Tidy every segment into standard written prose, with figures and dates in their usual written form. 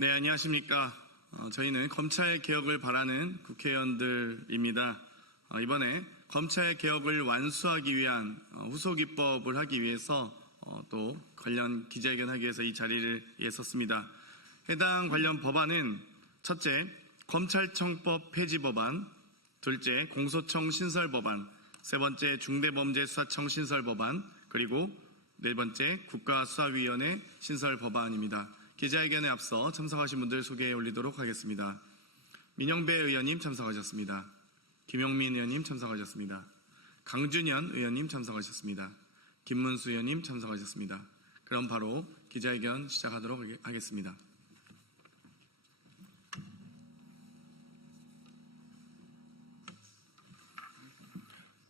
네, 안녕하십니까. 저희는 검찰 개혁을 바라는 국회의원들입니다. 이번에 검찰 개혁을 완수하기 위한 후속 입법을 하기 위해서 또 관련 기자회견하기 위해서 이 자리를 섰습니다. 해당 관련 법안은 첫째, 검찰청법 폐지 법안, 둘째, 공소청 신설 법안, 세 번째, 중대범죄수사청 신설 법안, 그리고 네 번째, 국가수사위원회 신설 법안입니다. 기자회견에 앞서 참석하신 분들 소개해 올리도록 하겠습니다. 민영배 의원님 참석하셨습니다. 김용민 의원님 참석하셨습니다. 강준현 의원님 참석하셨습니다. 김문수 의원님 참석하셨습니다. 그럼 바로 기자회견 시작하도록 하겠습니다.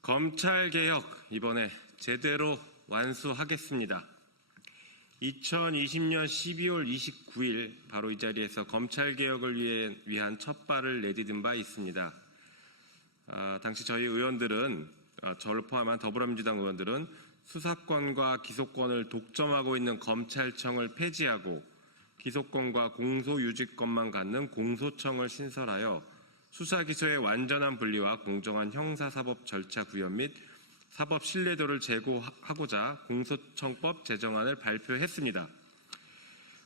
검찰개혁 이번에 제대로 완수하겠습니다. 2020년 12월 29일 바로 이 자리에서 검찰개혁을 위한 첫 발을 내디딘 바 있습니다. 당시 저희 의원들은, 저를 포함한 더불어민주당 의원들은 수사권과 기소권을 독점하고 있는 검찰청을 폐지하고 기소권과 공소유지권만 갖는 공소청을 신설하여 수사기소의 완전한 분리와 공정한 형사사법 절차 구현 및 사법 신뢰도를 제고하고자 공소청법 제정안을 발표했습니다.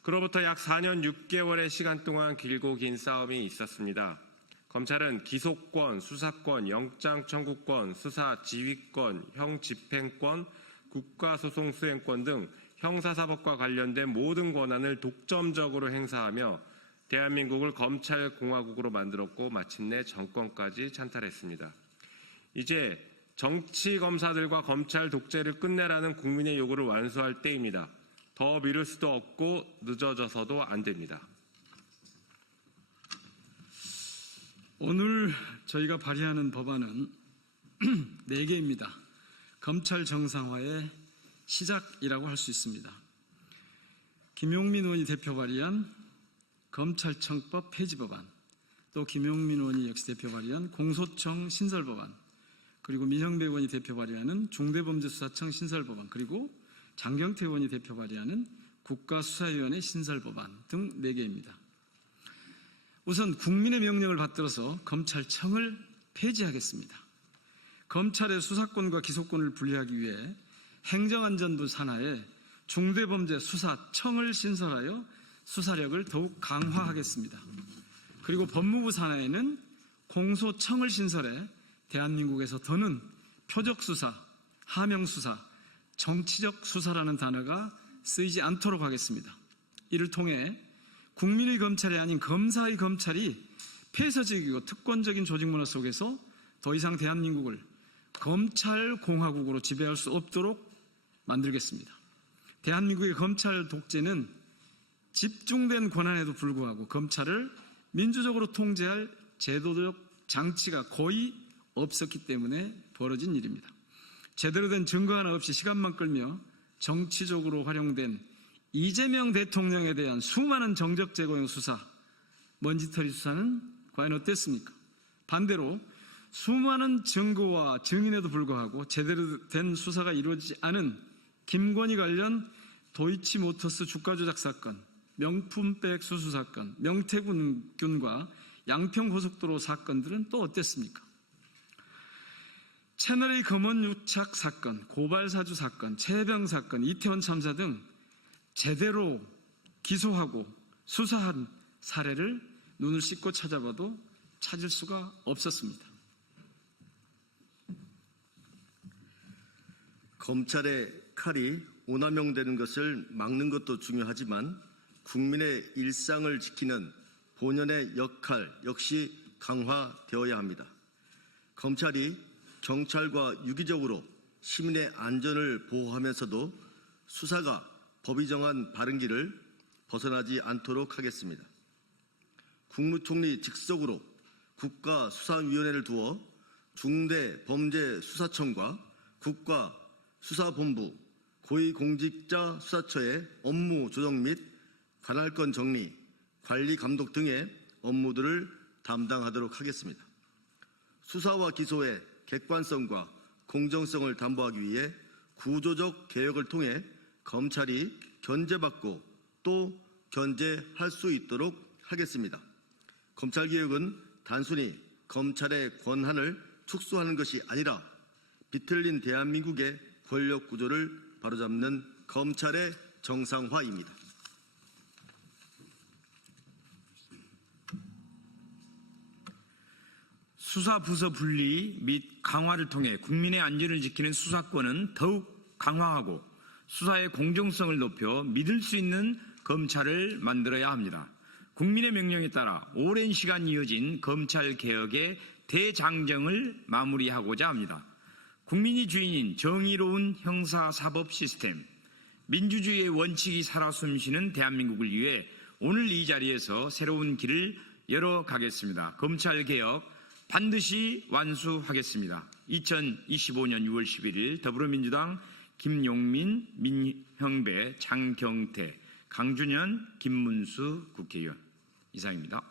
그로부터 약 4년 6개월의 시간 동안 길고 긴 싸움이 있었습니다. 검찰은 기소권, 수사권, 영장 청구권, 수사 지휘권, 형집행권, 국가소송 수행권 등 형사사법과 관련된 모든 권한을 독점적으로 행사하며 대한민국을 검찰공화국으로 만들었고 마침내 정권까지 찬탈했습니다. 이제 정치검사들과 검찰 독재를 끝내라는 국민의 요구를 완수할 때입니다. 더 미룰 수도 없고 늦어져서도 안 됩니다. 오늘 저희가 발의하는 법안은 4개입니다. 검찰 정상화의 시작이라고 할 수 있습니다. 김용민 의원이 대표 발의한 검찰청법 폐지 법안, 또 김용민 의원이 역시 대표 발의한 공소청 신설 법안, 그리고 민영배 의원이 대표 발의하는 중대범죄수사청 신설 법안, 그리고 장경태 의원이 대표 발의하는 국가수사위원회 신설 법안 등 4개입니다. 우선 국민의 명령을 받들어서 검찰청을 폐지하겠습니다. 검찰의 수사권과 기소권을 분리하기 위해 행정안전부 산하에 중대범죄수사청을 신설하여 수사력을 더욱 강화하겠습니다. 그리고 법무부 산하에는 공소청을 신설해 대한민국에서 더는 표적수사, 하명수사, 정치적 수사라는 단어가 쓰이지 않도록 하겠습니다. 이를 통해 국민의 검찰이 아닌 검사의 검찰이 폐쇄적이고 특권적인 조직문화 속에서 더 이상 대한민국을 검찰공화국으로 지배할 수 없도록 만들겠습니다. 대한민국의 검찰 독재는 집중된 권한에도 불구하고 검찰을 민주적으로 통제할 제도적 장치가 거의 없었기 때문에 벌어진 일입니다. 제대로 된 증거 하나 없이 시간만 끌며 정치적으로 활용된 이재명 대통령에 대한 수많은 정적 제거용 수사, 먼지털이 수사는 과연 어땠습니까? 반대로 수많은 증거와 증인에도 불구하고 제대로 된 수사가 이루어지지 않은 김건희 관련 도이치모터스 주가 조작 사건, 명품백 수수 사건, 명태균과 양평고속도로 사건들은 또 어땠습니까? 채널A 검언유착 사건, 고발사주 사건, 최병 사건, 이태원 참사 등 제대로 기소하고 수사한 사례를 눈을 씻고 찾아봐도 찾을 수가 없었습니다. 검찰의 칼이 오남용되는 것을 막는 것도 중요하지만 국민의 일상을 지키는 본연의 역할 역시 강화되어야 합니다. 검찰이 경찰과 유기적으로 시민의 안전을 보호하면서도 수사가 법이 정한 바른 길을 벗어나지 않도록 하겠습니다. 국무총리 직속으로 국가수사위원회를 두어 중대범죄수사청과 국가수사본부, 고위공직자수사처의 업무 조정 및 관할권 정리, 관리 감독 등의 업무들을 담당하도록 하겠습니다. 수사와 기소의 객관성과 공정성을 담보하기 위해 구조적 개혁을 통해 검찰이 견제받고 또 견제할 수 있도록 하겠습니다. 검찰개혁은 단순히 검찰의 권한을 축소하는 것이 아니라 비틀린 대한민국의 권력 구조를 바로잡는 검찰의 정상화입니다. 수사 부서 분리 및 강화를 통해 국민의 안전을 지키는 수사권은 더욱 강화하고 수사의 공정성을 높여 믿을 수 있는 검찰을 만들어야 합니다. 국민의 명령에 따라 오랜 시간 이어진 검찰 개혁의 대장정을 마무리하고자 합니다. 국민이 주인인 정의로운 형사사법 시스템, 민주주의의 원칙이 살아 숨쉬는 대한민국을 위해 오늘 이 자리에서 새로운 길을 열어가겠습니다. 검찰 개혁 반드시 완수하겠습니다. 2025년 6월 11일 더불어민주당 김용민, 민형배, 장경태, 강준현, 김문수 국회의원 이상입니다.